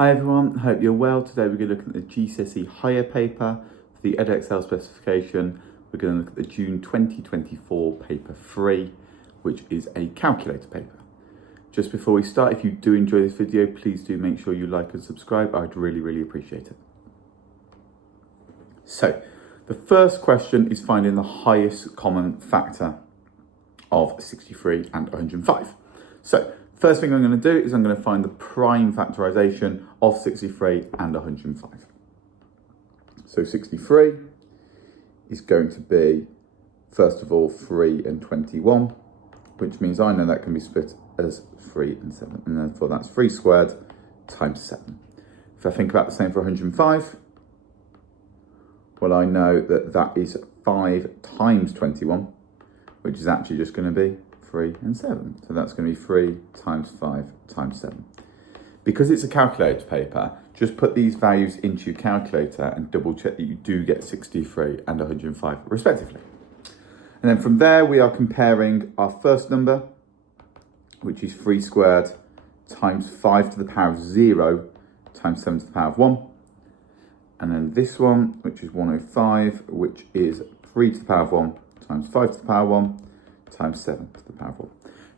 Hi everyone, hope you're well. Today we're going to look at the GCSE higher paper for the Edexcel specification. We're going to look at the June 2024 paper 3, which is a calculator paper. Just before we start, if you do enjoy this video, please do make sure you like and subscribe. I'd really appreciate it. So, the first question is finding the highest common factor of 63 and 105. So, first thing I'm going to do is I'm going to find the prime factorisation of 63 and 105. So 63 is going to be, first of all, 3 and 21, which means I know that can be split as 3 and 7. And therefore that's 3 squared times 7. If I think about the same for 105, well, I know that that is 5 times 21, which is actually just going to be 3 and 7. So that's going to be 3 times 5 times 7. Because it's a calculator paper, just put these values into your calculator and double check that you do get 63 and 105 respectively. And then from there, we are comparing our first number, which is 3 squared times 5 to the power of 0 times 7 to the power of 1. And then this one, which is 105, which is 3 to the power of 1 times 5 to the power of 1 times 7 to the power of 1.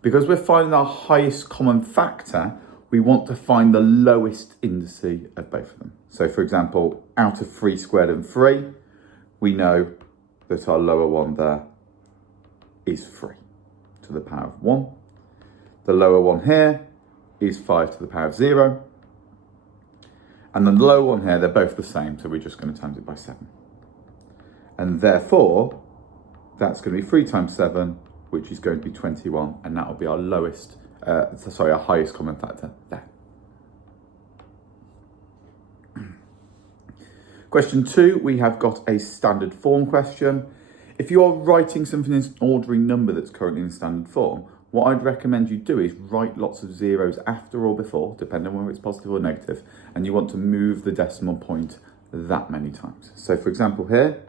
Because we're finding our highest common factor, we want to find the lowest indice of both of them. So for example, out of 3 squared and 3, we know that our lower one there is 3 to the power of 1. The lower one here is 5 to the power of 0. And then the lower one here, they're both the same, so we're just going to times it by 7. And therefore, that's going to be 3 times 7, which is going to be 21, and that will be our lowest, our highest common factor there. Question 2, we have got a standard form question. If you are writing something in an ordinary number that's currently in standard form, what I'd recommend you do is write lots of zeros after or before, depending on whether it's positive or negative, and you want to move the decimal point that many times. So for example here,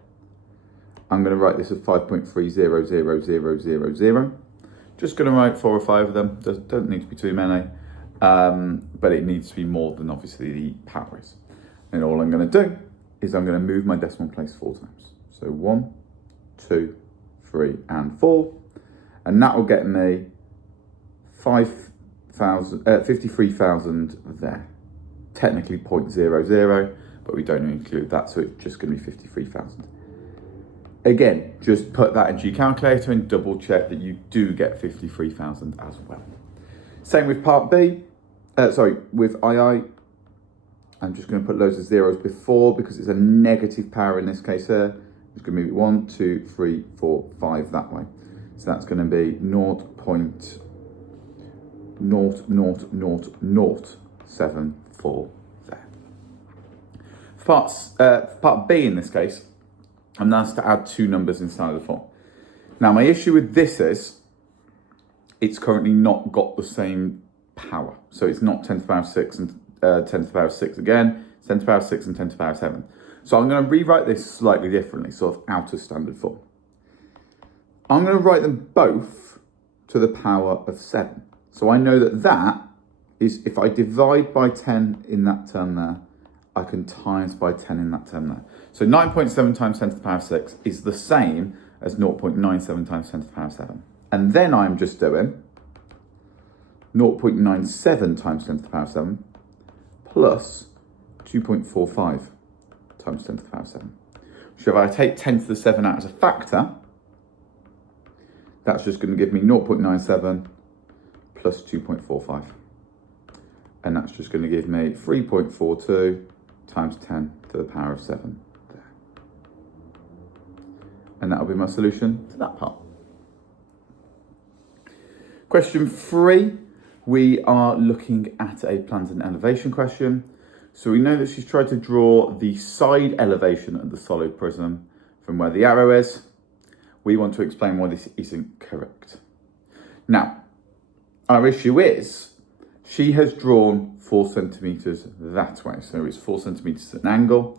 I'm going to write this as 5.300000. Just going to write 4 or 5 of them. Don't need to be too many, but it needs to be more than obviously the power is. And all I'm going to do is I'm going to move my decimal place 4 times. So 1, 2, 3, and 4, and that will get me 53,000 there. Technically 0.00, but we don't include that, so it's just going to be 53,000. Again, just put that into your calculator and double check that you do get 53,000 as well. Same with part B, with II. I'm just going to put loads of zeros before because it's a negative power in this case here. I'm just going to move it 1, 2, 3, 4, 5 that way. So that's going to be 0.00074 there. Part B in this case, I'm asked to add 2 numbers inside of the form. Now, my issue with this is it's currently not got the same power. So it's not 10 to the power of 6 and 10 to the power of 6 again. It's 10 to the power of 6 and 10 to the power of 7. So I'm going to rewrite this slightly differently, sort of out of standard form. I'm going to write them both to the power of 7. So I know that that is, if I divide by 10 in that term there, I can times by 10 in that term there. So 9.7 times 10 to the power of 6 is the same as 0.97 times 10 to the power of 7. And then I'm just doing 0.97 times 10 to the power of 7 plus 2.45 times 10 to the power of 7. So if I take 10 to the 7 out as a factor, that's just going to give me 0.97 plus 2.45. And that's just going to give me 3.42 times 10 to the power of 7 there. And that'll be my solution to that part. Question 3, we are looking at a plans and elevation question. So we know that she's tried to draw the side elevation of the solid prism from where the arrow is. We want to explain why this isn't correct. Now, our issue is she has drawn 4 centimetres that way. So it's 4 centimetres at an angle.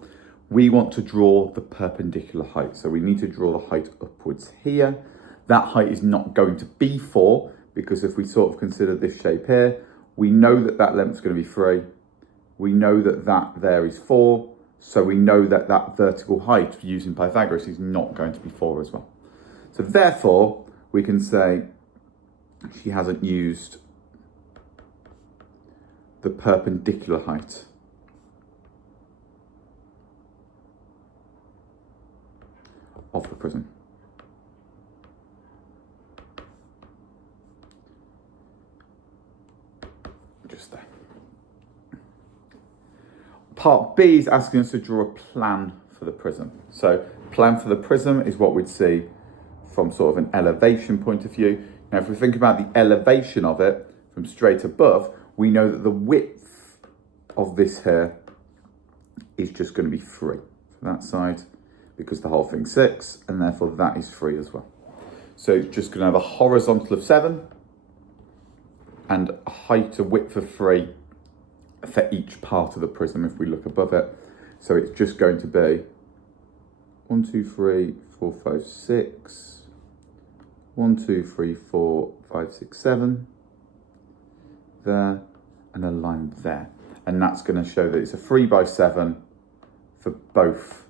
We want to draw the perpendicular height. So we need to draw the height upwards here. That height is not going to be 4 because if we sort of consider this shape here, we know that that length is going to be 3. We know that that there is 4. So we know that that vertical height using Pythagoras is not going to be 4 as well. So therefore, we can say she hasn't used the perpendicular height of the prism. Just there. Part B is asking us to draw a plan for the prism. So plan for the prism is what we'd see from sort of an elevation point of view. Now, if we think about the elevation of it from straight above, we know that the width of this here is just going to be 3 for that side, because the whole thing's 6, and therefore that is 3 as well. So it's just going to have a horizontal of 7 and a height, a width of 3 for each part of the prism if we look above it. So it's just going to be 1, 2, 3, 4, 5, 6, 1, 2, 3, 4, 5, 6, 7 there, and a line there. And that's going to show that it's a 3 by 7 for both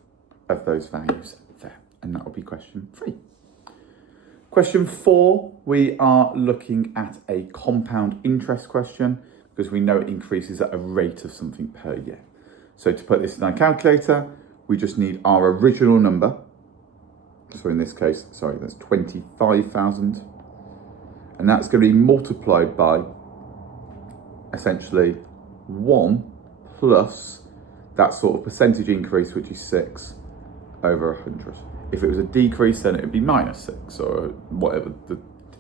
of those values there. And that will be question 3. Question 4, we are looking at a compound interest question, because we know it increases at a rate of something per year. So to put this in our calculator, we just need our original number. So in this case, sorry, that's 25,000. And that's going to be multiplied by essentially 1 plus that sort of percentage increase, which is 6 over 100. If it was a decrease, then it would be minus 6 or whatever the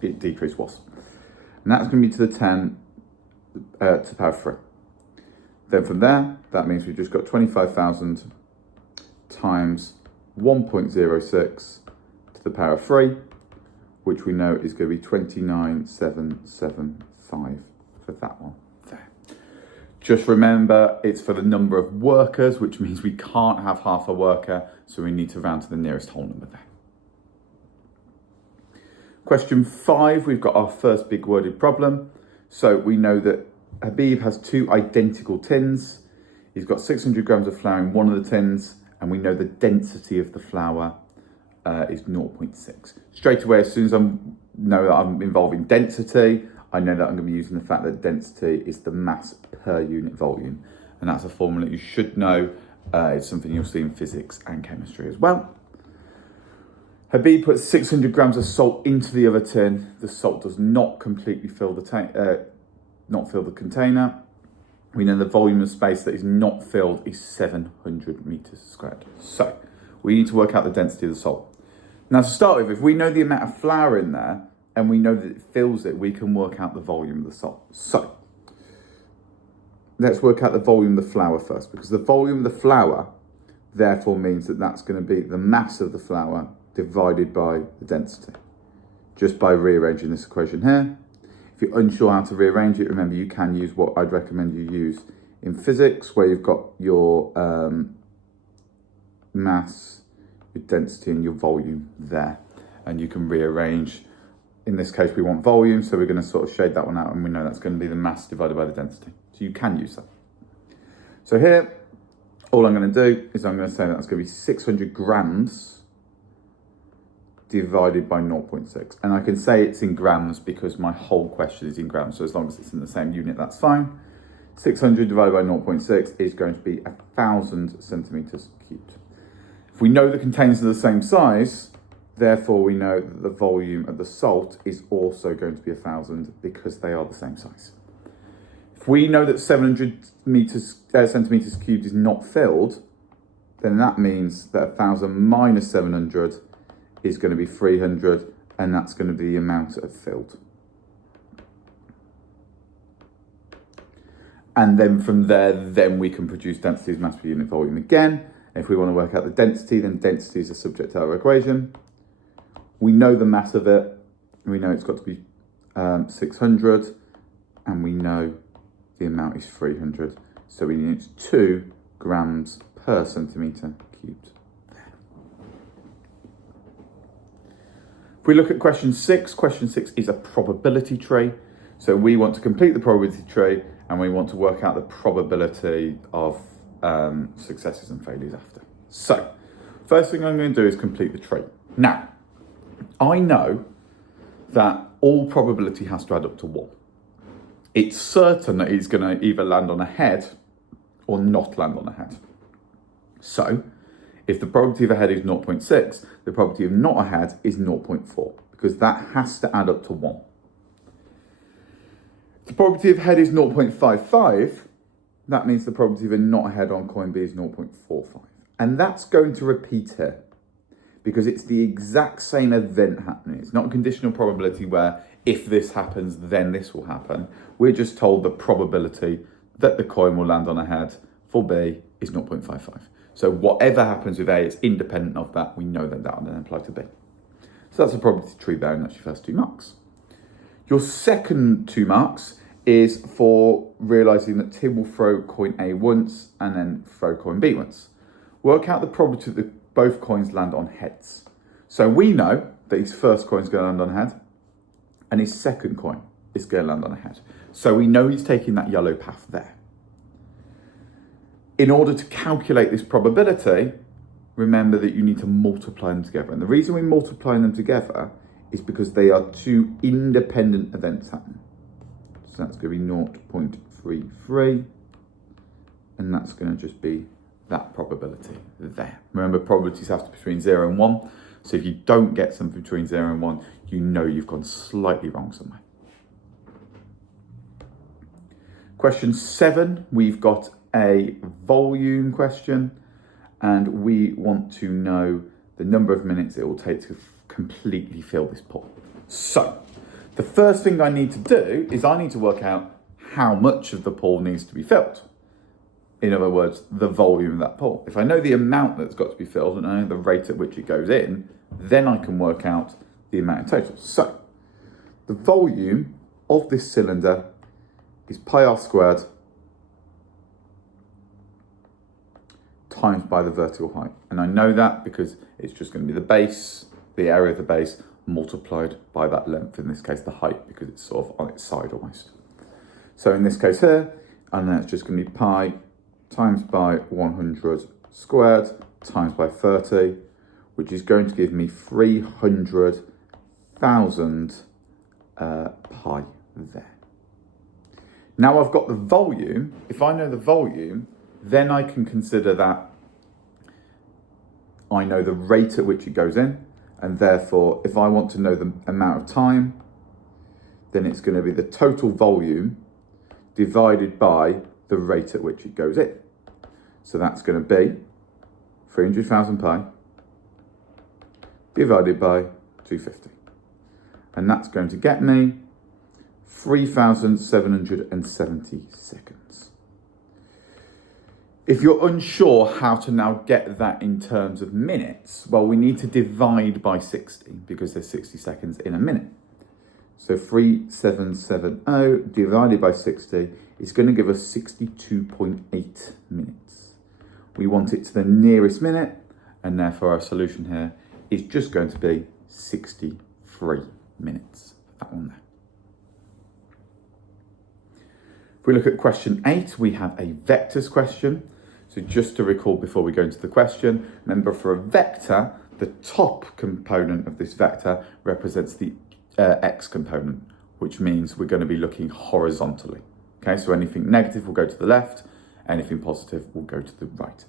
decrease was. And that's going to be to the 10 to the power 3. Then from there, that means we've just got 25,000 times 1.06 to the power 3, which we know is going to be 29,775 for that one there. Just remember, it's for the number of workers, which means we can't have half a worker, so we need to round to the nearest whole number there. Question 5, we've got our first big worded problem. So we know that Habib has 2 identical tins. He's got 600 grams of flour in one of the tins, and we know the density of the flour is 0.6. Straight away, as soon as I know that I'm involving density, I know that I'm going to be using the fact that density is the mass per unit volume. And that's a formula you should know. It's something you'll see in physics and chemistry as well. Habib puts 600 grams of salt into the other tin. The salt does not completely fill the container. We know the volume of space that is not filled is 700 meters squared. So we need to work out the density of the salt. Now to start with, if we know the amount of flour in there and we know that it fills it, we can work out the volume of the salt. So let's work out the volume of the flour first, because the volume of the flour therefore means that that's going to be the mass of the flour divided by the density, just by rearranging this equation here. If you're unsure how to rearrange it, remember you can use what I'd recommend you use in physics, where you've got your mass, your density and your volume there, and you can rearrange. In this case we want volume, so we're going to sort of shade that one out, and we know that's going to be the mass divided by the density, so you can use that. So here all I'm going to do is I'm going to say that that's going to be 600 grams divided by 0.6. And I can say it's in grams because my whole question is in grams. So as long as it's in the same unit, that's fine. 600 divided by 0.6 is going to be 1,000 centimeters cubed. If we know the containers are the same size, therefore we know that the volume of the salt is also going to be 1,000 because they are the same size. If we know that 700 centimeters cubed is not filled, then that means that 1,000 minus 700 is going to be 300, and that's going to be the amount of filled. And then from there, then we can produce density as mass per unit volume again. If we want to work out the density, then density is a subject to our equation. We know the mass of it. We know it's got to be 600, and we know the amount is 300. So we need 2 grams per centimetre cubed. If we look at question 6 is a probability tree. So we want to complete the probability tree, and we want to work out the probability of successes and failures after. So, first thing I'm going to do is complete the tree. Now, I know that all probability has to add up to 1. It's certain that it's going to either land on a head or not land on a head. So, if the probability of a head is 0.6, the probability of not a head is 0.4, because that has to add up to 1. If the probability of head is 0.55, that means the probability of a not a head on coin B is 0.45. And that's going to repeat here, because it's the exact same event happening. It's not a conditional probability where if this happens, then this will happen. We're just told the probability that the coin will land on a head for B is 0.55. So whatever happens with A, it's independent of that. We know that will then apply to B. So that's a probability tree there, and that's your first 2 marks. Your second 2 marks is for realising that Tim will throw coin A once and then throw coin B once. Work out the probability that both coins land on heads. So we know that his first coin is going to land on a head and his second coin is going to land on a head. So we know he's taking that yellow path there. In order to calculate this probability, remember that you need to multiply them together. And the reason we multiply them together is because they are 2 independent events happening. So that's going to be 0.33, and that's going to just be that probability there. Remember, probabilities have to be between 0 and 1. So if you don't get something between 0 and 1, you know you've gone slightly wrong somewhere. Question 7, we've got a volume question, and we want to know the number of minutes it will take to completely fill this pool. So the first thing I need to do is I need to work out how much of the pool needs to be filled. In other words, the volume of that pool. If I know the amount that's got to be filled and I know the rate at which it goes in, then I can work out the amount in total. So the volume of this cylinder is pi r squared times by the vertical height. And I know that because it's just going to be the base, the area of the base, multiplied by that length, in this case the height, because it's sort of on its side almost. So in this case here, and then it's just going to be pi times by 100 squared times by 30, which is going to give me 300,000 pi there. Now I've got the volume. If I know the volume, then I can consider that I know the rate at which it goes in, and therefore if I want to know the amount of time, then it's going to be the total volume divided by the rate at which it goes in. So that's going to be 300,000 pi divided by 250. And that's going to get me 3,770 seconds. If you're unsure how to now get that in terms of minutes, well, we need to divide by 60 because there's 60 seconds in a minute. So 3770 divided by 60 is going to give us 62.8 minutes. We want it to the nearest minute, and therefore our solution here is just going to be 63 minutes. That one there. If we look at question 8, we have a vectors question. So just to recall before we go into the question, remember for a vector, the top component of this vector represents the x component, which means we're going to be looking horizontally. Okay, so anything negative will go to the left, anything positive will go to the right.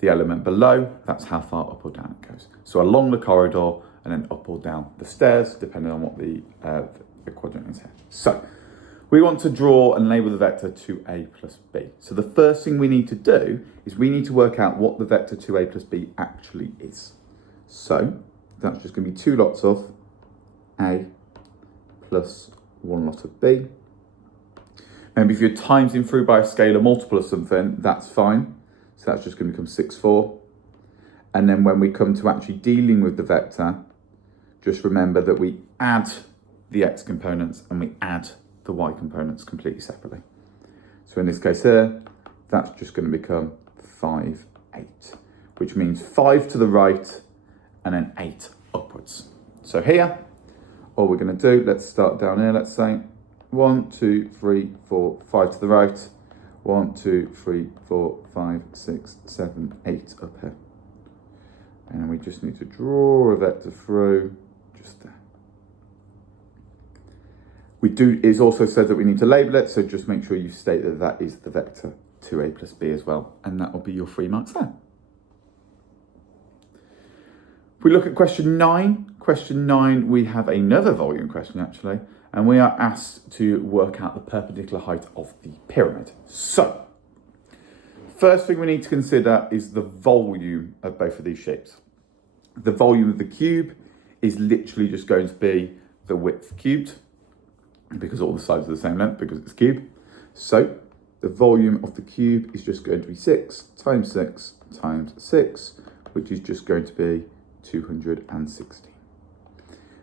The element below, that's how far up or down it goes. So along the corridor and then up or down the stairs, depending on what the quadrant is here. So we want to draw and label the vector 2a plus b. So the first thing we need to do is we need to work out what the vector 2a plus b actually is. So that's just going to be 2 lots of a plus 1 lot of b. Maybe if you're timesing through by a scalar multiple of something, that's fine. So that's just going to become 6, 4. And then when we come to actually dealing with the vector, just remember that we add the x components and we add the y components completely separately. So in this case here, that's just going to become 5, 8, which means 5 to the right and then 8 upwards. So here, all we're going to do, let's start down here, let's say, 1, 2, 3, 4, 5 to the right. 1, 2, 3, 4, 5, 6, 7, 8 up here. And we just need to draw a vector through just there. It's also said that we need to label it, so just make sure you state that that is the vector 2a plus b as well, and that will be your 3 marks there. If we look at question 9, we have another volume question actually, and we are asked to work out the perpendicular height of the pyramid. So, first thing we need to consider is the volume of both of these shapes. The volume of the cube is literally just going to be the width cubed, because all the sides are the same length, because it's a cube. So, the volume of the cube is just going to be 6 times 6 times 6, which is just going to be 216.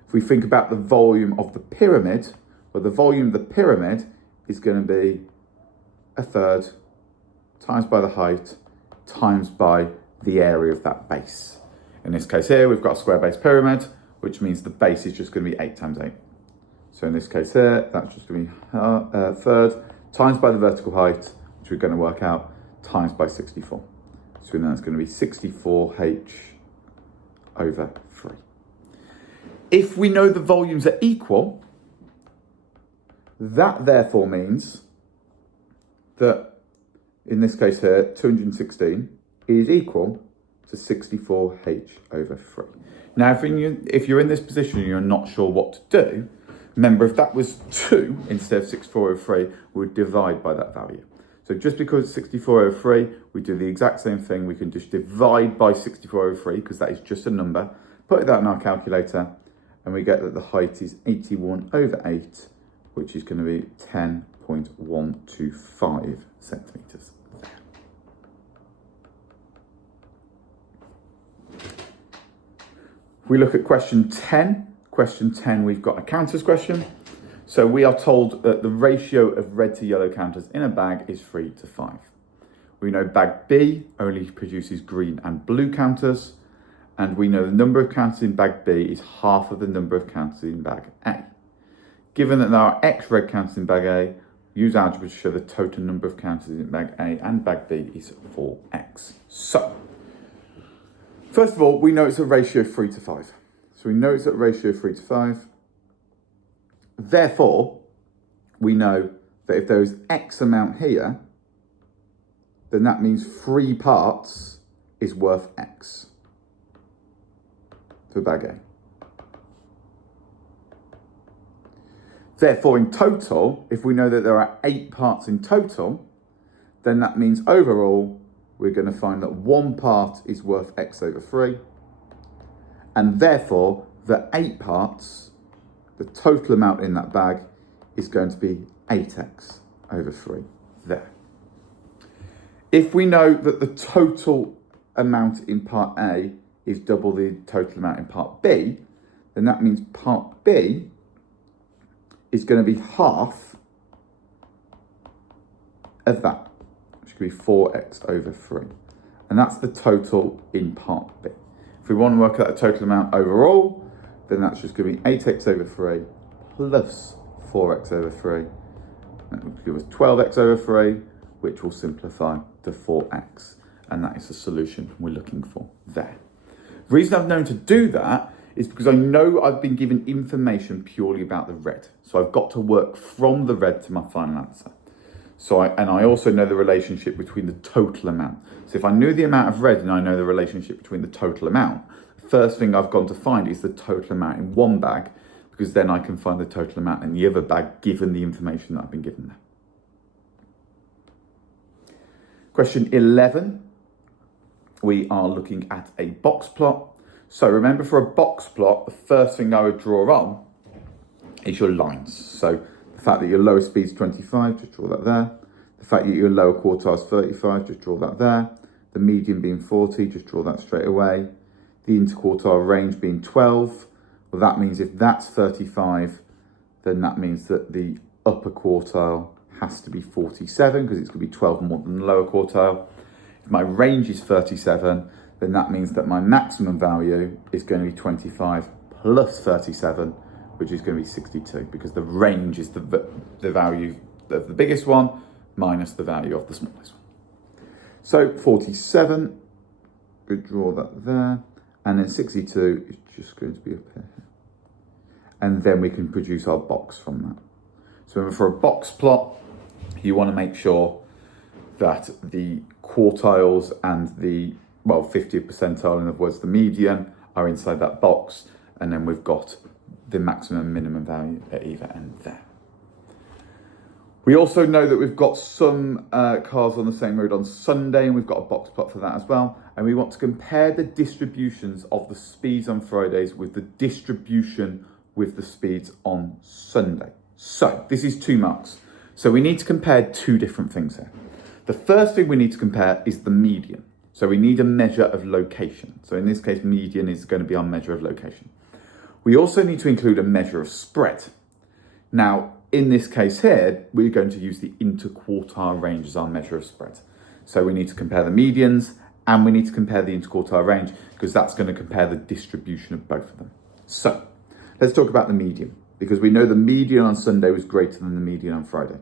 If we think about the volume of the pyramid, well, the volume of the pyramid is going to be 1/3 times by the height times by the area of that base. In this case here, we've got a square base pyramid, which means the base is just going to be 8 times 8. So in this case here, that's just going to be 1/3 times by the vertical height, which we're going to work out, times by 64. So we know it's going to be 64h over 3. If we know the volumes are equal, that therefore means that, in this case here, 216 is equal to 64h over 3. Now, if you're in this position and you're not sure what to do, remember, if that was 2 instead of 64 over 3, we would divide by that value. So just because it's 64 over 3, we do the exact same thing. We can just divide by 64 over 3, because that is just a number. Put that in our calculator, and we get that the height is 81 over 8, which is going to be 10.125 centimetres. If we look at question 10, we've got a counters question. So we are told that the ratio of red to yellow counters in a bag is 3 to 5. We know bag B only produces green and blue counters, and we know the number of counters in bag B is half of the number of counters in bag A. Given that there are X red counters in bag A, use algebra to show the total number of counters in bag A and bag B is 4x. So, first of all, we know it's a ratio of 3 to 5. So we know it's a ratio of 3 to 5. Therefore, we know that if there is X amount here, then that means 3 parts is worth X for bag A. Therefore, in total, if we know that there are 8 parts in total, then that means overall, we're going to find that 1 part is worth X over 3. And therefore, the 8 parts, the total amount in that bag, is going to be 8x over 3 there. If we know that the total amount in part A is double the total amount in part B, then that means part B is going to be half of that, which could be 4x over 3. And that's the total in part B. If we want to work out the total amount overall, then that's just going to be 8x over 3 plus 4x over 3. That will give us 12x over 3, which will simplify to 4x. And that is the solution we're looking for there. The reason I've known to do that is because I know I've been given information purely about the red. So I've got to work from the red to my final answer. And I also know the relationship between the total amount. So if I knew the amount of red and I know the relationship between the total amount, the first thing I've gone to find is the total amount in one bag, because then I can find the total amount in the other bag given the information that I've been given there. Question 11, we are looking at a box plot. So remember, for a box plot, the first thing I would draw on is your lines. So the fact that your lowest speed is 25, just draw that there. The fact that your lower quartile is 35, just draw that there. The median being 40, just draw that straight away. The interquartile range being 12, well, that means if that's 35, then that means that the upper quartile has to be 47, because it's going to be 12 more than the lower quartile. If my range is 37, then that means that my maximum value is going to be 25 plus 37, which is going to be 62, because the range is the value of the biggest one minus the value of the smallest one. So 47, we draw that there, and then 62 is just going to be up here. And then we can produce our box from that. So for a box plot, you want to make sure that the quartiles and the 50th percentile, in other words, the median, are inside that box, and then we've got the maximum and minimum value at either end there. We also know that we've got some cars on the same road on Sunday, and we've got a box plot for that as well. And we want to compare the distributions of the speeds on Fridays with the distribution with the speeds on Sunday. So this is 2 marks. So we need to compare 2 different things here. The first thing we need to compare is the median. So we need a measure of location. So in this case, median is going to be our measure of location. We also need to include a measure of spread. Now, in this case here, we're going to use the interquartile range as our measure of spread. So we need to compare the medians and we need to compare the interquartile range, because that's going to compare the distribution of both of them. So let's talk about the median, because we know the median on Sunday was greater than the median on Friday.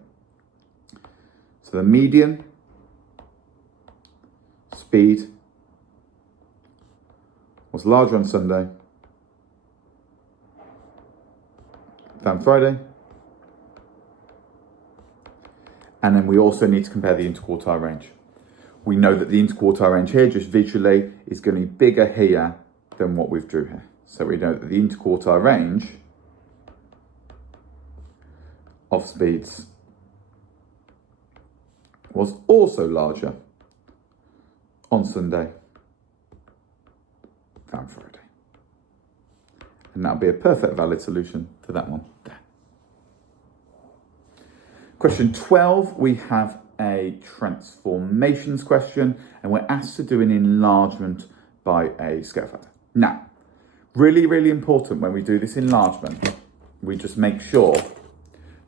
So the median speed was larger on Sunday than Friday. And then we also need to compare the interquartile range. We know that the interquartile range here, just visually, is going to be bigger here than what we've drew here. So we know that the interquartile range of speeds was also larger on Sunday than Friday. And that'll be a perfect valid solution to that one there. Question 12, we have a transformations question, and we're asked to do an enlargement by a scale factor. Now, really, really important when we do this enlargement, we just make sure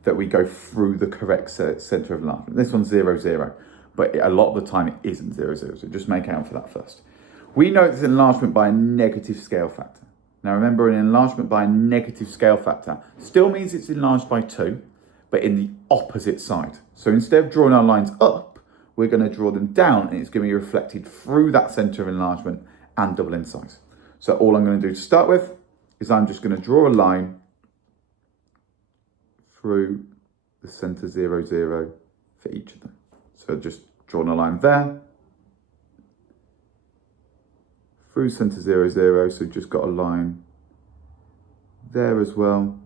that we go through the correct centre of enlargement. This one's 0, 0, but a lot of the time it isn't 0, 0, so just make out for that first. We know it's enlargement by a negative scale factor. Now remember, an enlargement by a negative scale factor still means it's enlarged by 2, but in the opposite side. So instead of drawing our lines up, we're going to draw them down, and it's going to be reflected through that centre of enlargement and double in size. So all I'm going to do to start with is I'm just going to draw a line through the centre 0, 0 for each of them. So just drawing a line there, through centre 0, 0, so just got a line there as well,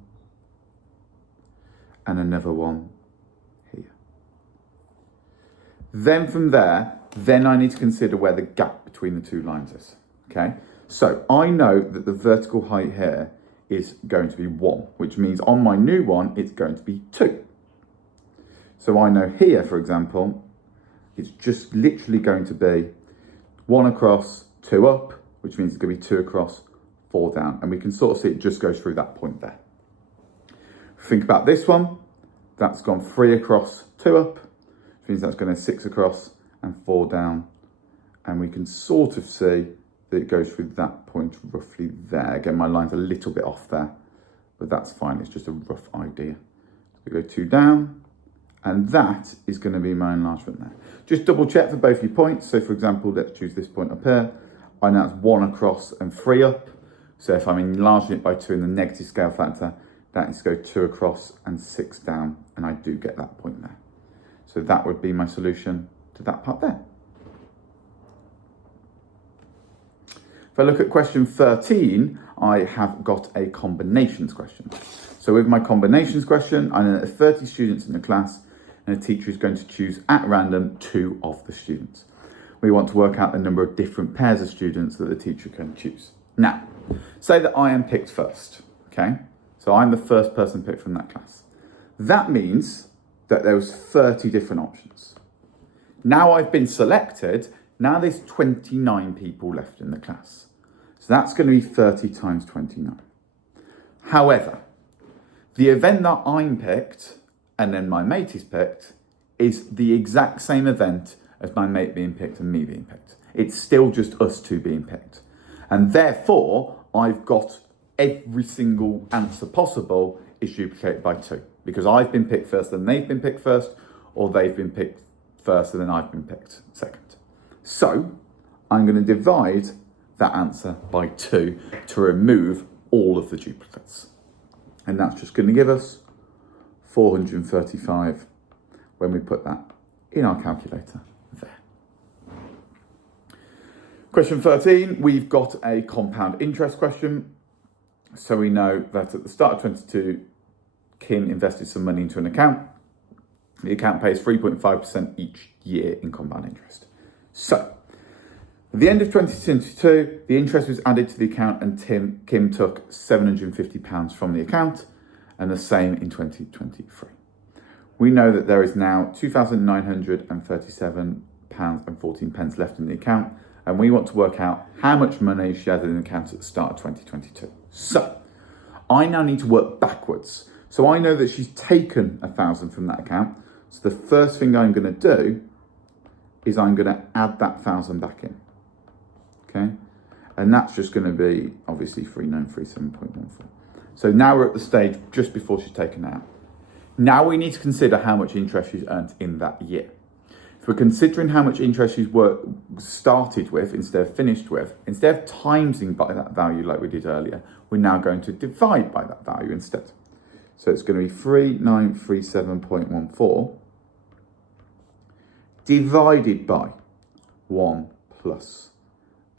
and another one here. Then from there, I need to consider where the gap between the 2 lines is, okay? So I know that the vertical height here is going to be 1, which means on my new one, it's going to be 2. So I know here, for example, it's just literally going to be 1 across, 2 up, which means it's going to be 2 across, 4 down. And we can sort of see it just goes through that point there. Think about this one. That's gone 3 across, 2 up, which means that's going to 6 across and 4 down. And we can sort of see that it goes through that point roughly there. Again, my line's a little bit off there, but that's fine. It's just a rough idea. We go 2 down, and that is going to be my enlargement there. Just double check for both your points. So for example, let's choose this point up here. I know it's 1 across and 3 up. So if I'm enlarging it by 2 in the negative scale factor, that is to go 2 across and 6 down, and I do get that point there. So that would be my solution to that part there. If I look at question 13, I have got a combinations question. So with my combinations question, I know that there are 30 students in the class, and a teacher is going to choose at random 2 of the students. We want to work out the number of different pairs of students that the teacher can choose. Now, say that I am picked first, okay? So I'm the first person picked from that class. That means that there was 30 different options. Now I've been selected, now there's 29 people left in the class. So that's going to be 30 times 29. However, the event that I'm picked and then my mate is picked is the exact same event as my mate being picked and me being picked. It's still just us 2 being picked. And therefore, I've got every single answer possible is duplicated by 2. Because I've been picked first and they've been picked first, or they've been picked first and then I've been picked second. So I'm going to divide that answer by 2 to remove all of the duplicates. And that's just going to give us 435 when we put that in our calculator there. Question 13, we've got a compound interest question. So we know that at the start of 22, Kim invested some money into an account. The account pays 3.5% each year in compound interest. So at the end of 2022, the interest was added to the account and Kim took £750 from the account, and the same in 2023. We know that there is now £2,937.14 left in the account, and we want to work out how much money she added in the account at the start of 2022. So I now need to work backwards. So I know that she's taken 1,000 from that account. So the first thing I'm going to do is I'm going to add that 1,000 back in. Okay, and that's just going to be obviously 3937.14. So now we're at the stage just before she's taken out. Now we need to consider how much interest she's earned in that year. If we're considering how much interest she's started with instead of finished with, instead of timesing by that value like we did earlier, we're now going to divide by that value instead. So it's going to be 3937.14 divided by 1 plus,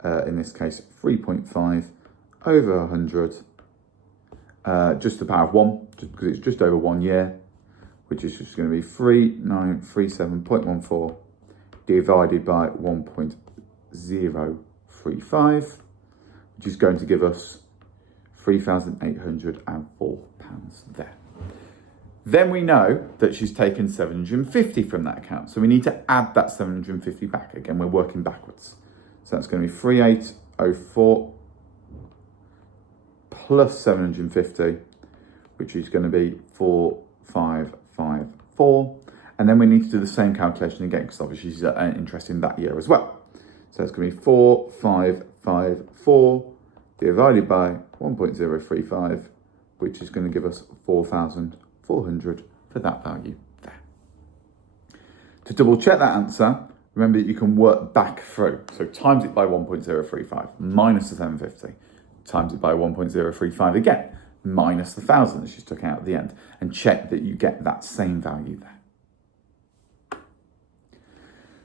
in this case, 3.5 over 100, just the power of 1, just because it's just over 1 year, which is just going to be 3937.14 divided by 1.035, which is going to give us £3,804 there. Then we know that she's taken 750 from that account. So we need to add that 750 back. Again, we're working backwards. So that's going to be 3804 plus 750, which is going to be 4554. And then we need to do the same calculation again, because obviously she's interested in that year as well. So it's going to be 4554 divided by 1.035, which is going to give us 4,400 for that value there. To double check that answer, remember that you can work back through. So times it by 1.035 minus the 750, times it by 1.035 again, minus the 1,000 that she took out at the end, and check that you get that same value there.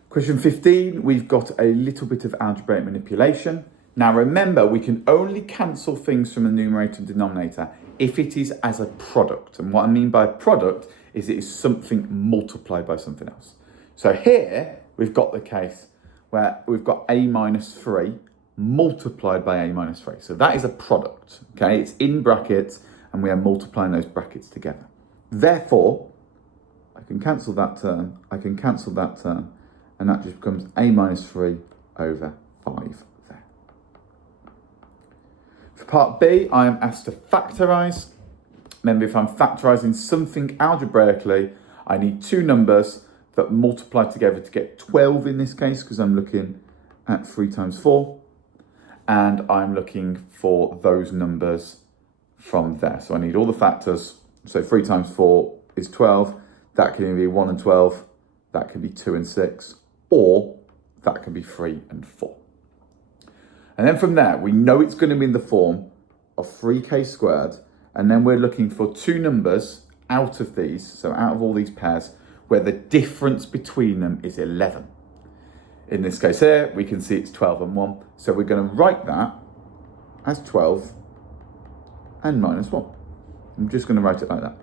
Question 15, we've got a little bit of algebraic manipulation. Now remember, we can only cancel things from the numerator and denominator if it is as a product. And what I mean by a product is it is something multiplied by something else. So here, we've got the case where we've got a minus 3 multiplied by a minus 3. So that is a product, okay? It's in brackets, and we are multiplying those brackets together. Therefore, I can cancel that term, I can cancel that term, and that just becomes a minus 3 over 5 there. For part B, I am asked to factorise. Remember, if I'm factorising something algebraically, I need two numbers that multiply together to get 12 in this case, because I'm looking at 3 times 4. And I'm looking for those numbers from there. So I need all the factors. So 3 times 4 is 12. That can either be 1 and 12. That can be 2 and 6. Or that can be 3 and 4. And then from there, we know it's going to be in the form of 3k squared. And then we're looking for two numbers out of these, so out of all these pairs, where the difference between them is 11. In this case here, we can see it's 12 and 1. So we're going to write that as 12 and minus 1. I'm just going to write it like that.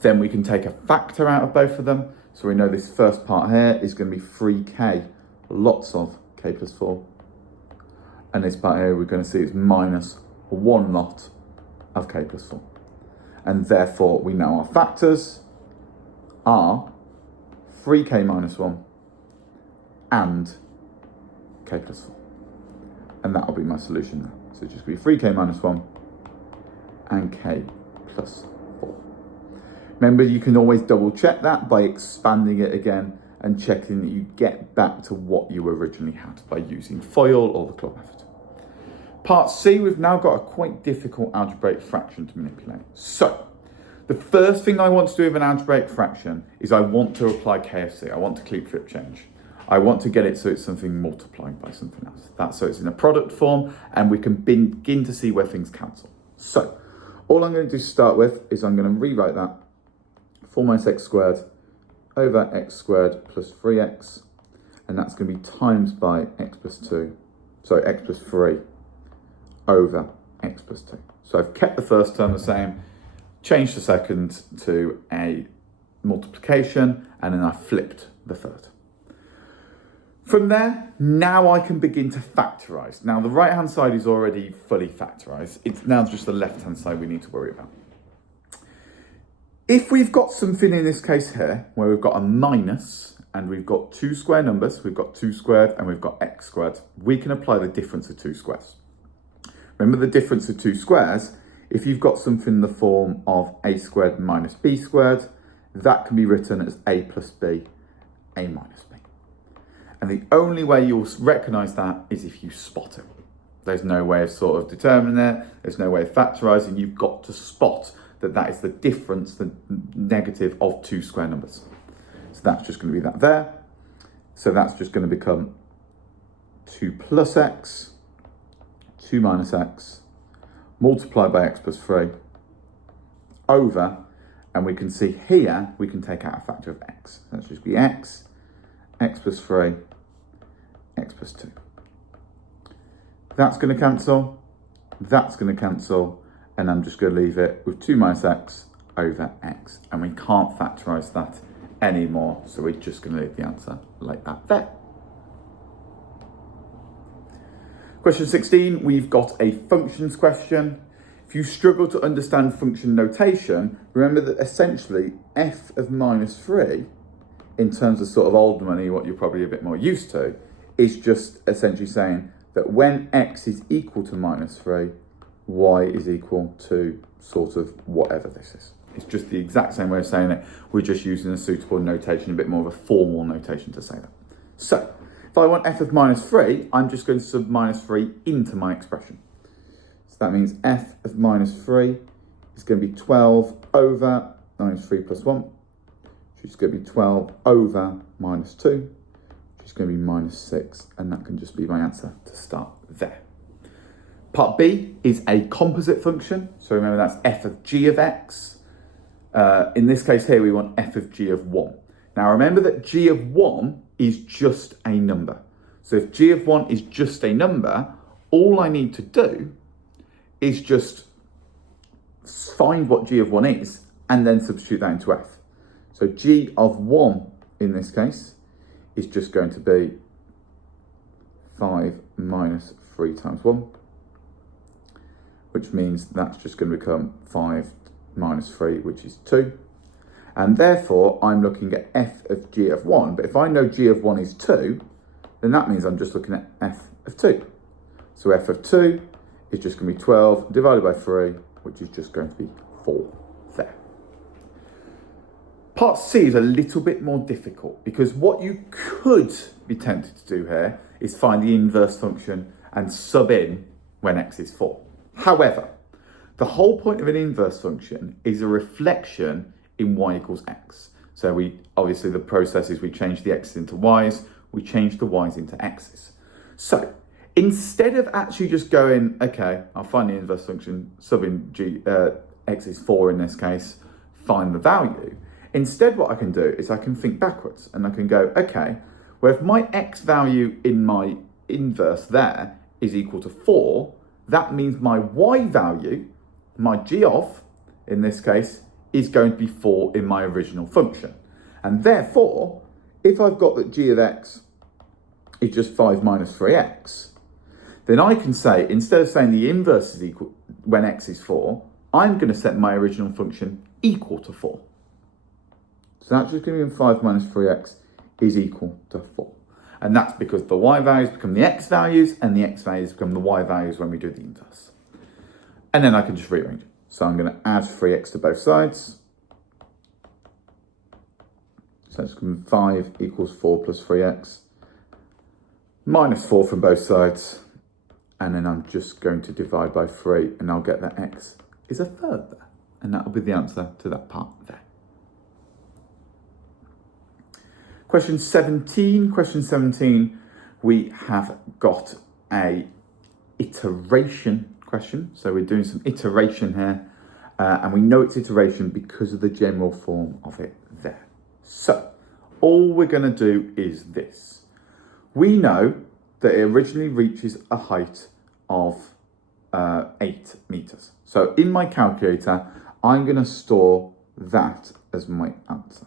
Then we can take a factor out of both of them. So we know this first part here is going to be 3k, lots of k plus 4. And this part here, we're going to see it's minus 1 lot of k plus 4. And therefore, we know our factors are 3k minus 1 and k plus 4. And that will be my solution now. So it's just going to be 3k minus 1 and k plus 4. Remember, you can always double check that by expanding it again and checking that you get back to what you originally had by using FOIL or the club method. Part C, we've now got a quite difficult algebraic fraction to manipulate. So, the first thing I want to do with an algebraic fraction is I want to apply KFC. I want to keep flip change. I want to get it so it's something multiplied by something else. That's so it's in a product form and we can begin to see where things cancel. So, all I'm going to do to start with is I'm going to rewrite that 4 minus x squared over x squared plus 3x, and that's going to be times by x plus 2, sorry, x plus 3 over x plus 2. So I've kept the first term the same, changed the second to a multiplication, and then I flipped the third. From there, now I can begin to factorise. Now the right-hand side is already fully factorised. It's now just the left-hand side we need to worry about. If we've got something in this case here, where we've got a minus, and we've got two square numbers, we've got 2 squared and we've got x squared, we can apply the difference of 2 squares. Remember the difference of 2 squares, if you've got something in the form of a squared minus b squared, that can be written as a plus b, a minus b. And the only way you'll recognise that is if you spot it. There's no way of sort of determining it, there's no way of factorising, you've got to spot that that is the difference, the negative of 2 square numbers. So that's just going to be that there. So that's just going to become 2 plus x, 2 minus x, multiplied by x plus 3, over, and we can see here, we can take out a factor of x. So that's just be x, x plus 3, x plus 2. That's going to cancel, that's going to cancel, and I'm just going to leave it with 2 minus x over x. And we can't factorise that anymore, so we're just going to leave the answer like that there. Question 16, we've got a functions question. If you struggle to understand function notation, remember that essentially f of minus 3, in terms of sort of old money, what you're probably a bit more used to, is just essentially saying that when x is equal to minus 3, y is equal to sort of whatever this is. It's just the exact same way of saying it. We're just using a suitable notation, a bit more of a formal notation to say that. So, if I want f of minus 3, I'm just going to sub minus 3 into my expression. So that means f of minus 3 is going to be 12 over minus 3 plus 1, which is going to be 12 over minus 2, which is going to be minus 6, and that can just be my answer to start there. Part B is a composite function. So remember that's f of g of x. In this case here, we want f of g of 1. Now remember that g of 1 is just a number. So if g of 1 is just a number, all I need to do is just find what g of 1 is and then substitute that into f. So g of 1 in this case is just going to be 5 minus 3 times 1, which means that's just going to become 5 minus 3, which is 2. And therefore, I'm looking at f of g of 1. But if I know g of 1 is 2, then that means I'm just looking at f of 2. So f of 2 is just going to be 12 divided by 3, which is just going to be 4 there. Part C is a little bit more difficult because what you could be tempted to do here is find the inverse function and sub in when x is 4. However, the whole point of an inverse function is a reflection in y equals x. So obviously the process is we change the x's into y's, we change the y's into x's. So instead of actually just going, okay, I'll find the inverse function, sub in x is 4 in this case, find the value. Instead what I can do is I can think backwards and I can go, okay, well if my x value in my inverse there is equal to 4, that means my y value, my g of, in this case, is going to be 4 in my original function. And therefore, if I've got that g of x is just 5 minus 3x, then I can say, instead of saying the inverse is equal when x is 4, I'm going to set my original function equal to 4. So that's just going to be 5 minus 3x is equal to 4. And that's because the y values become the x values and the x values become the y values when we do the inverse. And then I can just rearrange it. So I'm going to add 3x to both sides. So it's going to be 5 equals 4 plus 3x. Minus 4 from both sides. and then I'm just going to divide by 3, and I'll get that x is a third there. And that'll be the answer to that part there. Question 17. Question 17, we have got a iteration question. So we're doing some iteration here, and we know it's iteration because of the general form of it there. So all we're going to do is this. We know that it originally reaches a height of 8 meters. So in my calculator, I'm going to store that as my answer.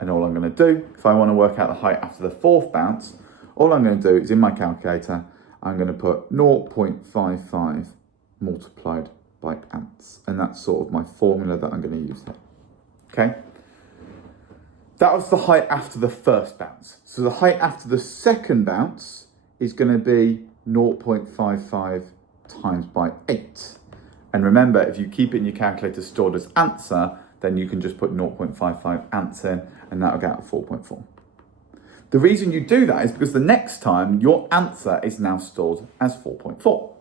And all I'm going to do, if I want to work out the height after the 4th bounce, all I'm going to do is in my calculator, I'm going to put 0.55 multiplied by ants. And that's sort of my formula that I'm going to use there. Okay? That was the height after the 1st bounce. So the height after the 2nd bounce is going to be 0.55 times by 8. And remember, if you keep it in your calculator stored as answer, then you can just put 0.55 ants in, and that'll get out 4.4. The reason you do that is because the next time your answer is now stored as 4.4.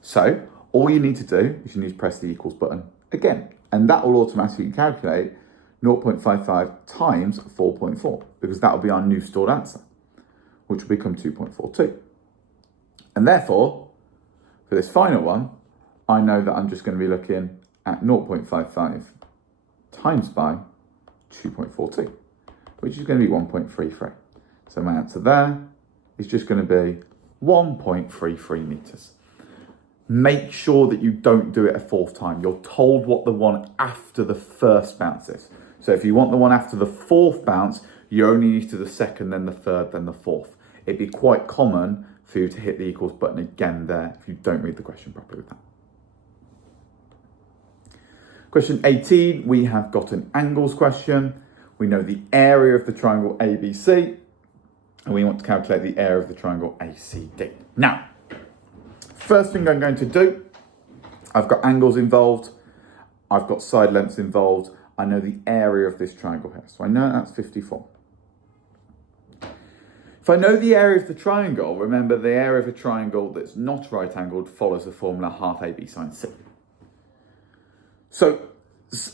So all you need to do is you need to press the equals button again, and that will automatically calculate 0.55 times 4.4, because that will be our new stored answer, which will become 2.42. And therefore, for this final one, I know that I'm just going to be looking at 0.55 times by 2.42, which is going to be 1.33. So my answer there is just going to be 1.33 meters. Make sure that you don't do it a 4th time. You're told what the one after the 1st bounce is. So if you want the one after the 4th bounce, you only need to do the 2nd, then the 3rd, then the 4th. It'd be quite common for you to hit the equals button again there if you don't read the question properly with that. Question 18, we have got an angles question. We know the area of the triangle ABC, and we want to calculate the area of the triangle ACD. Now, first thing I'm going to do, I've got angles involved, I've got side lengths involved, I know the area of this triangle here, so I know that's 54. If I know the area of the triangle, remember the area of a triangle that's not right angled follows the formula half AB sine C. So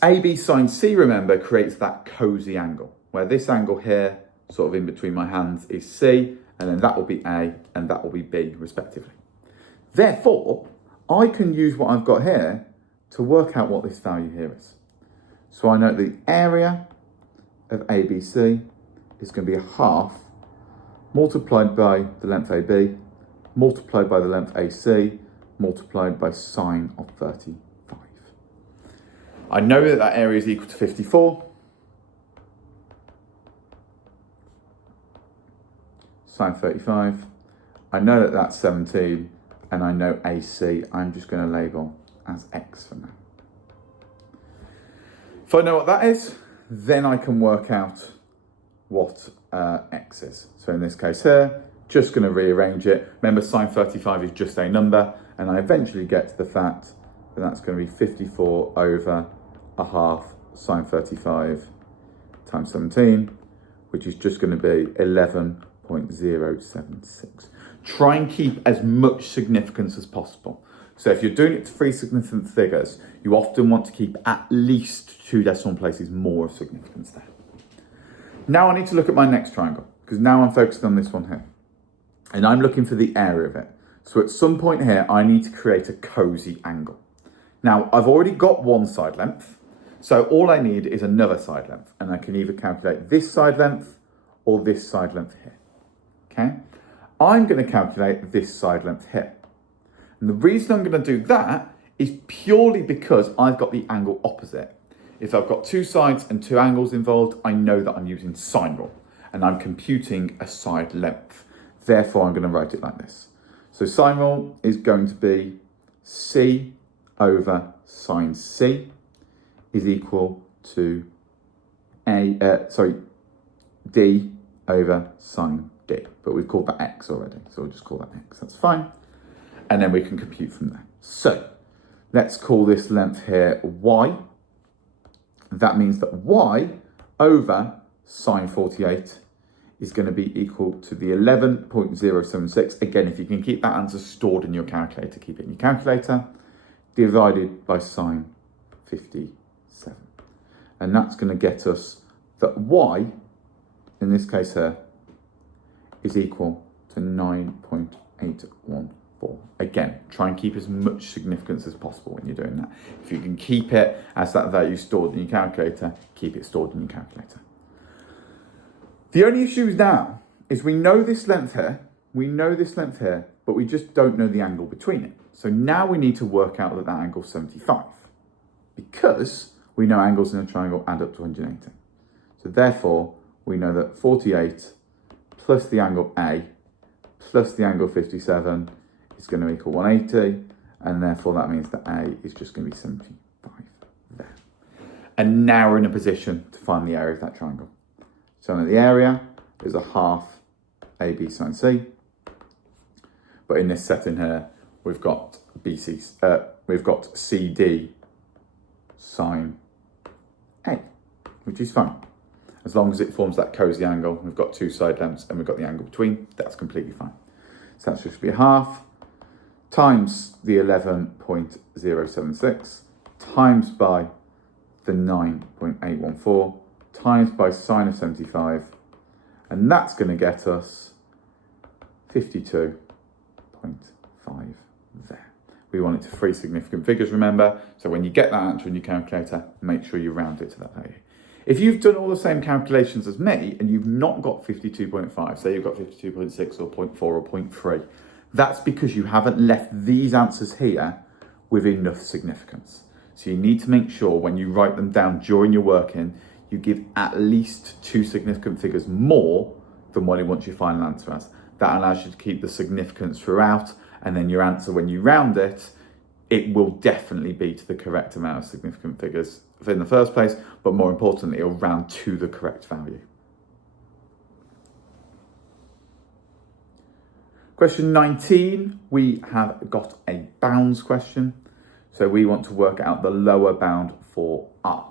AB sine C, remember, creates that cosy angle, where this angle here, sort of in between my hands, is C, and then that will be A, and that will be B, respectively. Therefore, I can use what I've got here to work out what this value here is. So I know the area of ABC is going to be a half multiplied by the length AB, multiplied by the length AC, multiplied by sine of 35. I know that that area is equal to 54. Sine 35. I know that that's 17, and I know AC, I'm just going to label as X for now. If I know what that is, then I can work out what X is. So in this case here, just going to rearrange it. Remember, sine 35 is just a number, and I eventually get to the fact that that's going to be 54 over a half sine 35 times 17, which is just going to be 11.076. Try and keep as much significance as possible. So if you're doing it to 3 significant figures, you often want to keep at least 2 decimal places more of significance there. Now I need to look at my next triangle, because now I'm focused on this one here. And I'm looking for the area of it. So at some point here, I need to create a cosy angle. Now, I've already got one side length, so all I need is another side length, and I can either calculate this side length or this side length here, okay? I'm going to calculate this side length here. And the reason I'm going to do that is purely because I've got the angle opposite. If I've got 2 sides and 2 angles involved, I know that I'm using sine rule, and I'm computing a side length. Therefore, I'm going to write it like this. So sine rule is going to be C over sine C is equal to D over sine D. But we've called that X already, so we'll just call that X. That's fine. And then we can compute from there. So let's call this length here Y. That means that Y over sine 48 is going to be equal to the 11.076. Again, if you can keep that answer stored in your calculator, keep it in your calculator, divided by sine 57. And that's going to get us that y, in this case here, is equal to 9.814. Again, try and keep as much significance as possible when you're doing that. If you can keep it as that value stored in your calculator, keep it stored in your calculator. The only issue now is we know this length here, but we just don't know the angle between it. So now we need to work out that angle is 75, because we know angles in a triangle add up to 180. So therefore, we know that 48 plus the angle A plus the angle 57 is going to equal 180, and therefore that means that A is just going to be 75 there. And now we're in a position to find the area of that triangle. So the area is a half AB sine C, but in this setting here, we've got CD sine A, which is fine. As long as it forms that cosy angle, we've got two side lengths and we've got the angle between, that's completely fine. So that's just be a half times the 11.076 times by the 9.814 times by sine of 75, and that's going to get us 52.5 there. We want it to three significant figures, remember, so when you get that answer in your calculator, make sure you round it to that value. If you've done all the same calculations as me and you've not got 52.5, say you've got 52.6 or 0.4 or 0.3, that's because you haven't left these answers here with enough significance. So you need to make sure when you write them down during your working, you give at least two significant figures more than what it wants your final answer as. That allows you to keep the significance throughout, and then your answer, when you round it, it will definitely be to the correct amount of significant figures in the first place, but more importantly, it'll round to the correct value. Question 19, we have got a bounds question. So we want to work out the lower bound for R.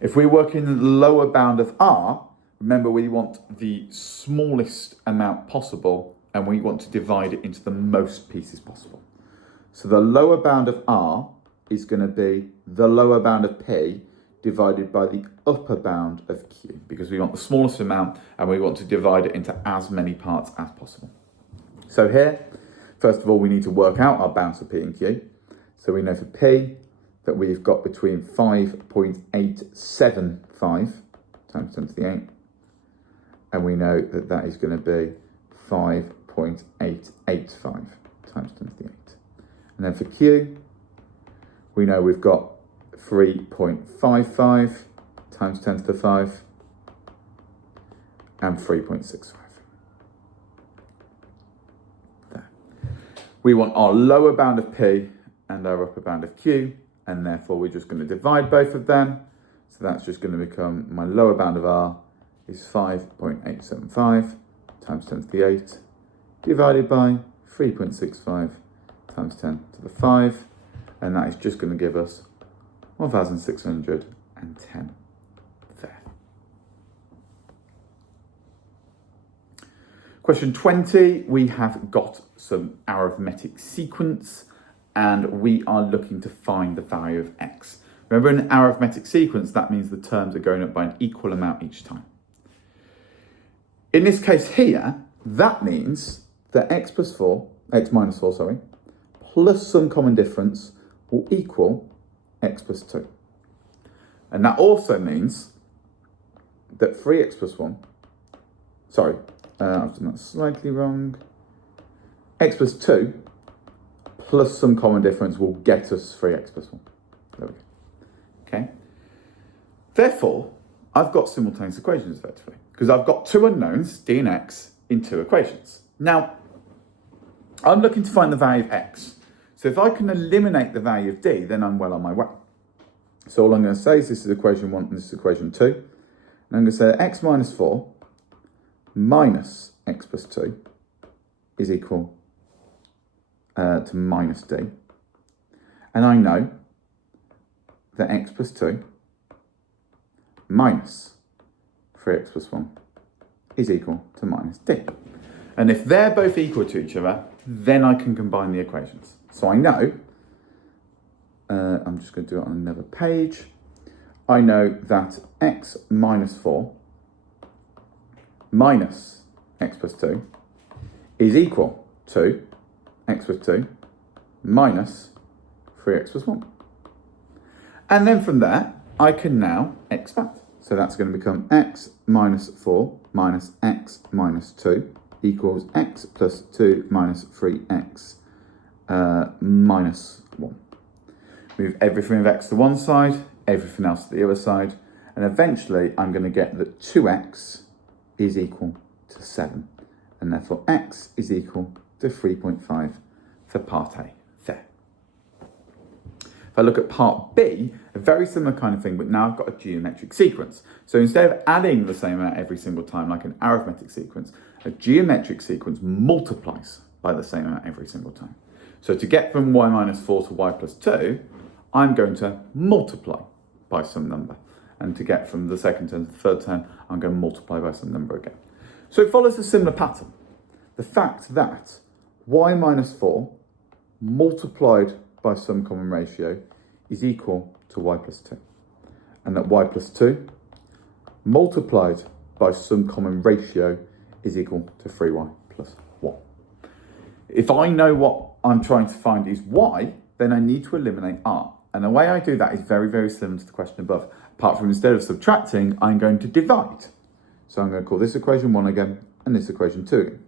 If we're working the lower bound of R, remember we want the smallest amount possible and we want to divide it into the most pieces possible. So the lower bound of R is going to be the lower bound of P divided by the upper bound of Q, because we want the smallest amount and we want to divide it into as many parts as possible. So here, first of all, we need to work out our bounds for P and Q. So we know for P that we've got between 5.875 times 10 to the 8, and we know that that is going to be 5.885 times 10 to the 8. And then for Q, we know we've got 3.55 times 10 to the 5 and 3.65. There. We want our lower bound of P and our upper bound of Q, and therefore we're just going to divide both of them. So that's just going to become, my lower bound of R is 5.875 times 10 to the 8 divided by 3.65 times 10 to the 5, and that is just going to give us 1,610 there. Question 20, we have got some arithmetic sequence and we are looking to find the value of x. Remember, in an arithmetic sequence, that means the terms are going up by an equal amount each time. In this case here, that means that x minus 4, plus some common difference will equal x plus 2. And that also means that 3x plus 1, I've done that slightly wrong. X plus 2 plus some common difference will get us 3x plus 1. There we go. Okay. Therefore, I've got simultaneous equations effectively, because I've got two unknowns, d and x, in two equations. Now, I'm looking to find the value of x. So if I can eliminate the value of d, then I'm well on my way. So all I'm going to say is this is equation 1 and this is equation 2. And I'm going to say that x minus 4 minus x plus 2 is equal to minus d. And I know that x plus 2 minus 3x plus 1 is equal to minus d. And if they're both equal to each other, then I can combine the equations. So I know, I'm just going to do it on another page. I know that x minus 4 minus x plus 2 is equal to x plus 2 minus 3x plus 1. And then from there, I can now expand. So that's going to become x minus 4 minus x minus 2 equals x plus 2 minus 3x minus 1. Move everything of x to one side, everything else to the other side, and eventually I'm going to get that 2x is equal to 7. And therefore x is equal to 3.5 for part A there. If I look at part B, a very similar kind of thing, but now I've got a geometric sequence. So instead of adding the same amount every single time like an arithmetic sequence, a geometric sequence multiplies by the same amount every single time. So to get from y minus 4 to y plus 2, I'm going to multiply by some number. And to get from the second term to the third term, I'm going to multiply by some number again. So it follows a similar pattern. The fact that y minus 4 multiplied by some common ratio is equal to y plus 2. And that y plus 2 multiplied by some common ratio is equal to 3y plus 1. If I know what I'm trying to find is y, then I need to eliminate r. And the way I do that is very, very similar to the question above. Apart from instead of subtracting, I'm going to divide. So I'm going to call this equation 1 again, and this equation 2 again.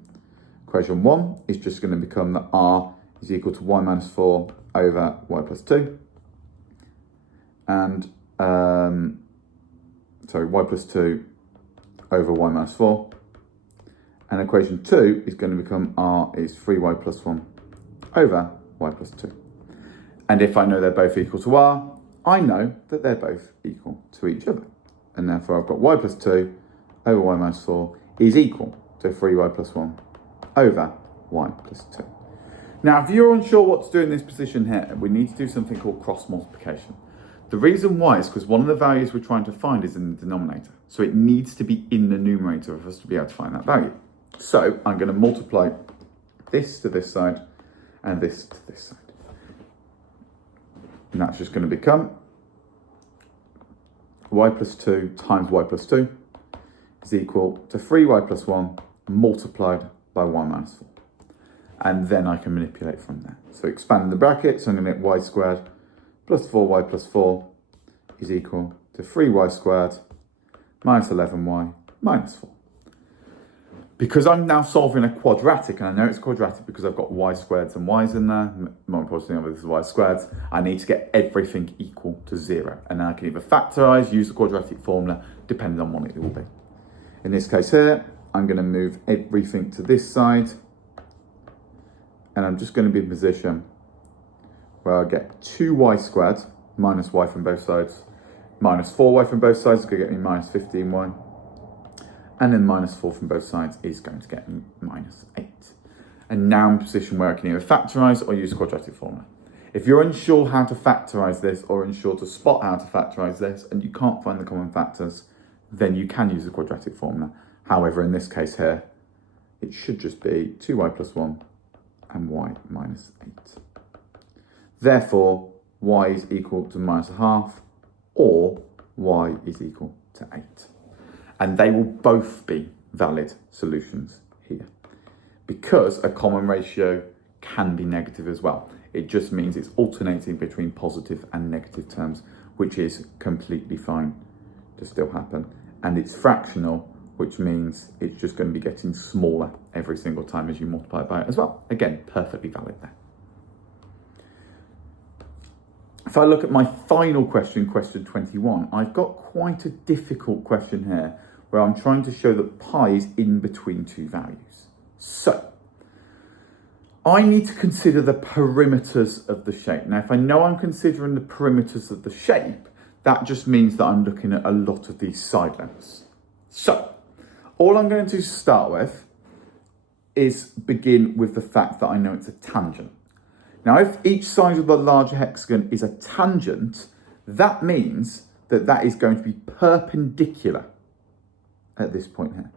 Equation 1 is just going to become that r is equal to y minus 4 over y plus 2. And, y plus 2 over y minus 4. And equation 2 is going to become r is 3y plus 1 over y plus 2. And if I know they're both equal to r, I know that they're both equal to each other. And therefore I've got y plus 2 over y minus 4 is equal to 3y plus 1 over y plus 2. Now, if you're unsure what to do in this position here, we need to do something called cross multiplication. The reason why is because one of the values we're trying to find is in the denominator. So it needs to be in the numerator for us to be able to find that value. So I'm going to multiply this to this side and this to this side. And that's just going to become y plus 2 times y plus 2 is equal to 3y plus 1 multiplied by y minus 4. And then I can manipulate from there. So expanding the brackets, I'm going to get y squared plus 4y plus 4 is equal to 3y squared minus 11y minus 4. Because I'm now solving a quadratic, and I know it's quadratic because I've got y squareds and y's in there, more importantly, this is y squareds, I need to get everything equal to 0. And then I can either factorise, use the quadratic formula, depending on what it will be. In this case here, I'm going to move everything to this side, and I'm just going to be in a position where I get 2y squared minus y from both sides, minus 4y from both sides is going to get me minus 15y. And then minus 4 from both sides is going to get me minus 8. And now I'm in a position where I can either factorise or use the quadratic formula. If you're unsure how to factorise this or unsure to spot how to factorise this and you can't find the common factors, then you can use the quadratic formula. However, in this case here, it should just be 2y plus 1 and y minus 8. Therefore, y is equal to minus a half or y is equal to 8. And they will both be valid solutions here. Because a common ratio can be negative as well. It just means it's alternating between positive and negative terms, which is completely fine to still happen. And it's fractional, which means it's just going to be getting smaller every single time as you multiply by it as well. Again, perfectly valid there. If I look at my final question, question 21, I've got quite a difficult question here where I'm trying to show that pi is in between two values. So, I need to consider the perimeters of the shape. Now, if I know I'm considering the perimeters of the shape, that just means that I'm looking at a lot of these side lengths. So, all I'm going to do to start with is begin with the fact that I know it's a tangent. Now, if each side of the larger hexagon is a tangent, that means that that is going to be perpendicular at this point here.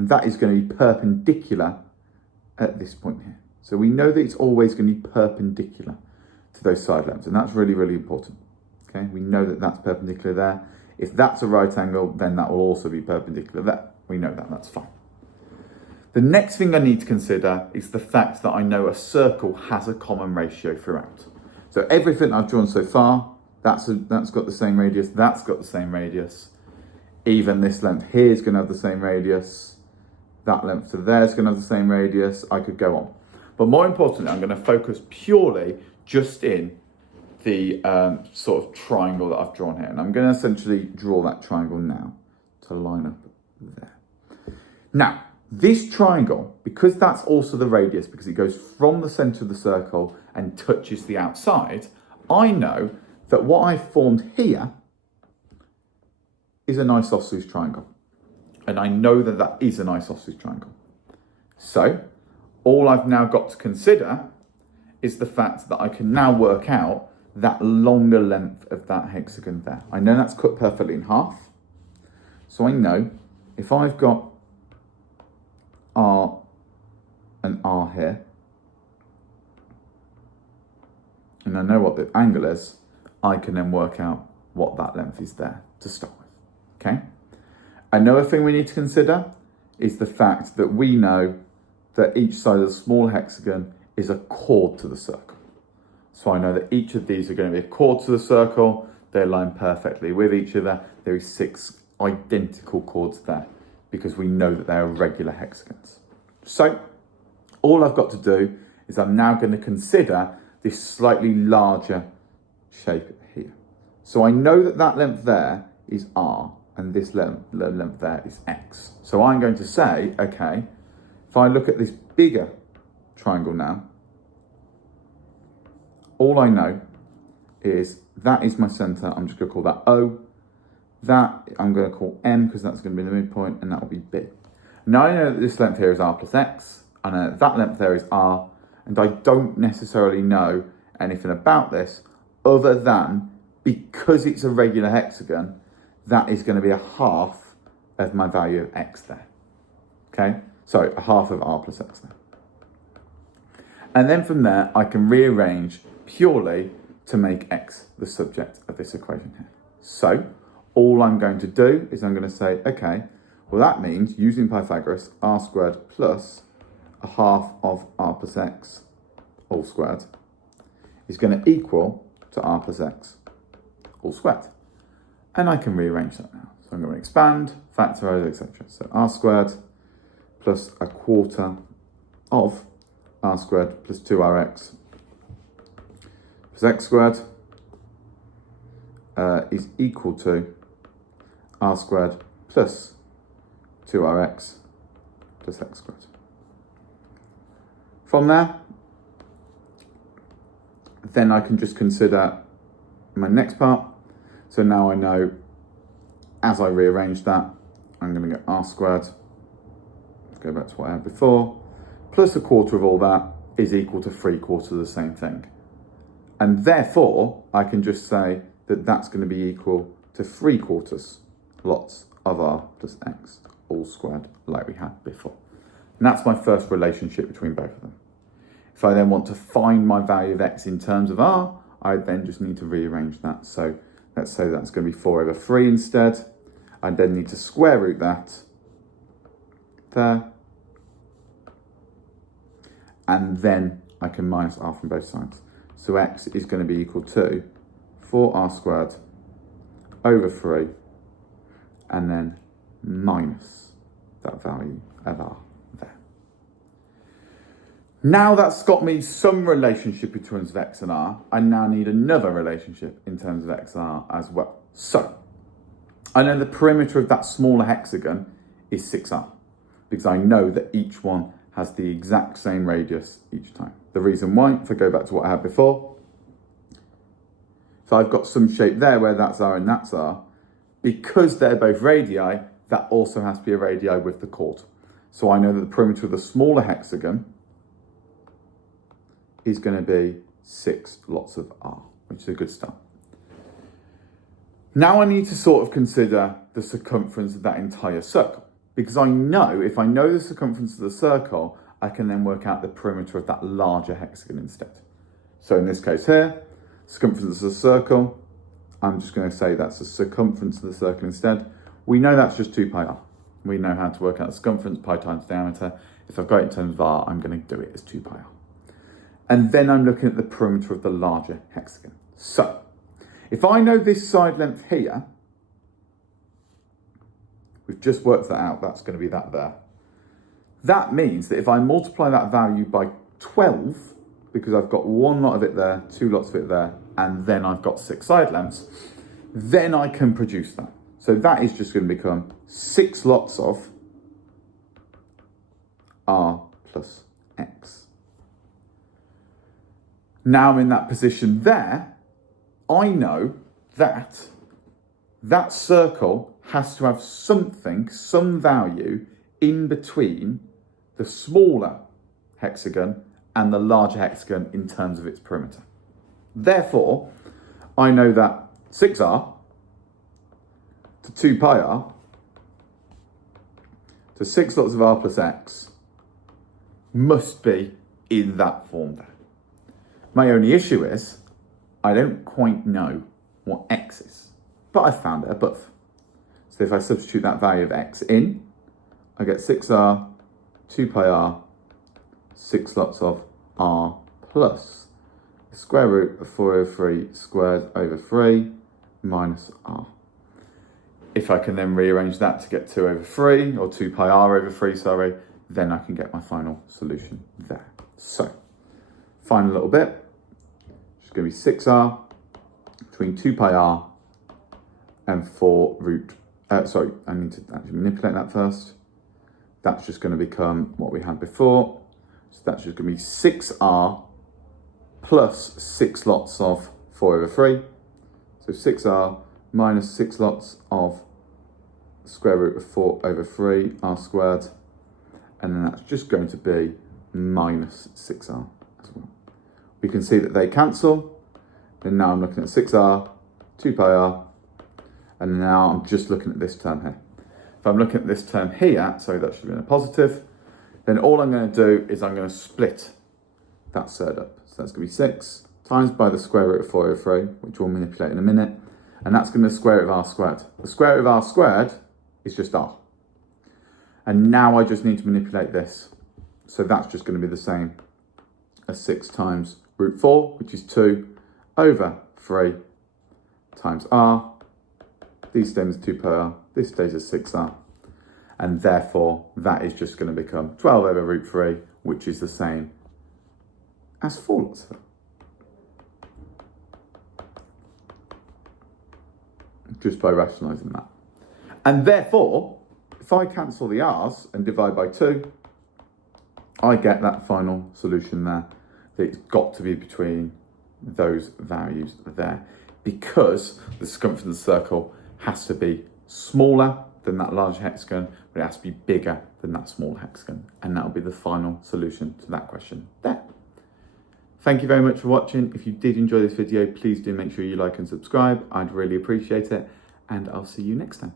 and that is going to be perpendicular at this point here. So we know that it's always going to be perpendicular to those side lengths, and that's really, really important. Okay, we know that that's perpendicular there. If that's a right angle, then that will also be perpendicular there. We know that, that's fine. The next thing I need to consider is the fact that I know a circle has a common ratio throughout. So everything I've drawn so far, that's got the same radius, that's got the same radius. Even this length here is going to have the same radius. That length to there is going to have the same radius. I could go on. But more importantly, I'm going to focus purely just in the sort of triangle that I've drawn here. And I'm going to essentially draw that triangle now to line up there. Now, this triangle, because that's also the radius, because it goes from the centre of the circle and touches the outside, I know that what I've formed here is an isosceles triangle. And I know that that is an isosceles triangle. So, all I've now got to consider is the fact that I can now work out that longer length of that hexagon there. I know that's cut perfectly in half. So I know if I've got R and R here, and I know what the angle is, I can then work out what that length is there to start with, okay? Another thing we need to consider is the fact that we know that each side of the small hexagon is a chord to the circle. So I know that each of these are going to be a chord to the circle. They align perfectly with each other. There is 6 identical chords there because we know that they are regular hexagons. So all I've got to do is I'm now going to consider this slightly larger shape here. So I know that that length there is R and this length there is X. So I'm going to say, okay, if I look at this bigger triangle now, all I know is that is my centre. I'm just going to call that O. That I'm going to call M because that's going to be the midpoint, and that will be B. Now I know that this length here is R plus X, and I know that length there is R, and I don't necessarily know anything about this other than because it's a regular hexagon, that is going to be a half of my value of X there. Okay, so a half of R plus X there. And then from there, I can rearrange purely to make X the subject of this equation here. So all I'm going to do is I'm going to say, okay, well that means using Pythagoras, R squared plus a half of R plus X all squared is going to equal to R plus X all squared. And I can rearrange that now. So I'm going to expand, factorize, etc. So R squared plus a quarter of R squared plus 2RX plus X squared is equal to R squared plus 2RX plus X squared. From there, then I can just consider my next part. So now I know, as I rearrange that, I'm going to get R squared, let's go back to what I had before, plus a quarter of all that is equal to 3/4 of the same thing. And therefore, I can just say that that's going to be equal to 3/4 lots of R plus X, all squared, like we had before. And that's my first relationship between both of them. If I then want to find my value of X in terms of R, I then just need to rearrange that. So let's say that's going to be 4/3 instead. I then need to square root that there. And then I can minus R from both sides. So X is going to be equal to 4R squared over 3, and then minus that value of R there. Now that's got me some relationship in terms of X and R, I now need another relationship in terms of X and R as well. So, I know the perimeter of that smaller hexagon is 6R, because I know that each one has the exact same radius each time. The reason why, if I go back to what I had before, so I've got some shape there where that's R and that's R, because they're both radii, that also has to be a radii with the chord. So I know that the perimeter of the smaller hexagon is going to be 6 lots of R, which is a good start. Now I need to sort of consider the circumference of that entire circle. because I know, if I know the circumference of the circle, I can then work out the perimeter of that larger hexagon instead. So in this case here, circumference of the circle, I'm just going to say that's the circumference of the circle instead. We know that's just 2 pi r. We know how to work out the circumference, pi times diameter. If I've got it in terms of r, I'm going to do it as 2 pi r. And then I'm looking at the perimeter of the larger hexagon. So, if I know this side length here, we've just worked that out, that's going to be that there. That means that if I multiply that value by 12, because I've got 1 lot of it there, 2 lots of it there, and then I've got 6 side lengths, then I can produce that. So that is just going to become 6 lots of r plus x. Now I'm in that position there, I know that that circle has to have something, some value in between the smaller hexagon and the larger hexagon in terms of its perimeter. Therefore, I know that 6r to 2 pi r to 6 lots of r plus x must be in that form there. My only issue is I don't quite know what x is, but I found it above. So if I substitute that value of x in, I get 6r, 2 pi r, 6 lots of r plus the square root of 403 squared over 3 minus r. If I can then rearrange that to get 2 over 3, or 2 pi r over 3, sorry, then I can get my final solution there. So, final little bit, it's going to be 6r between 2 pi r and 4 root, I need to actually manipulate that first. That's just going to become what we had before. So that's just going to be 6r plus 6 lots of 4 over 3. So 6r minus 6 lots of square root of 4 over 3 r squared. And then that's just going to be minus 6r as well. We can see that they cancel. And now I'm looking at 6r, 2 pi r, and now I'm just looking at this term here. If I'm looking at this term here, so that should be in a positive, then all I'm going to do is I'm going to split that third up. So that's going to be 6 times by the square root of 4 over 3, which we'll manipulate in a minute, and that's going to be the square root of r squared. The square root of r squared is just r. And now I just need to manipulate this. So that's just going to be the same as 6 times root 4, which is 2, over 3 times r. These stays as 2 pi r, this stays as 6r. And therefore, that is just going to become 12 over root 3, which is the same as 4 lots of it. Just by rationalising that. And therefore, if I cancel the r's and divide by 2, I get that final solution there. That it's got to be between those values there, because the circumference of the circle has to be smaller than that large hexagon, but it has to be bigger than that small hexagon. And that'll be the final solution to that question there. Thank you very much for watching. If you did enjoy this video, please do make sure you like and subscribe. I'd really appreciate it. And I'll see you next time.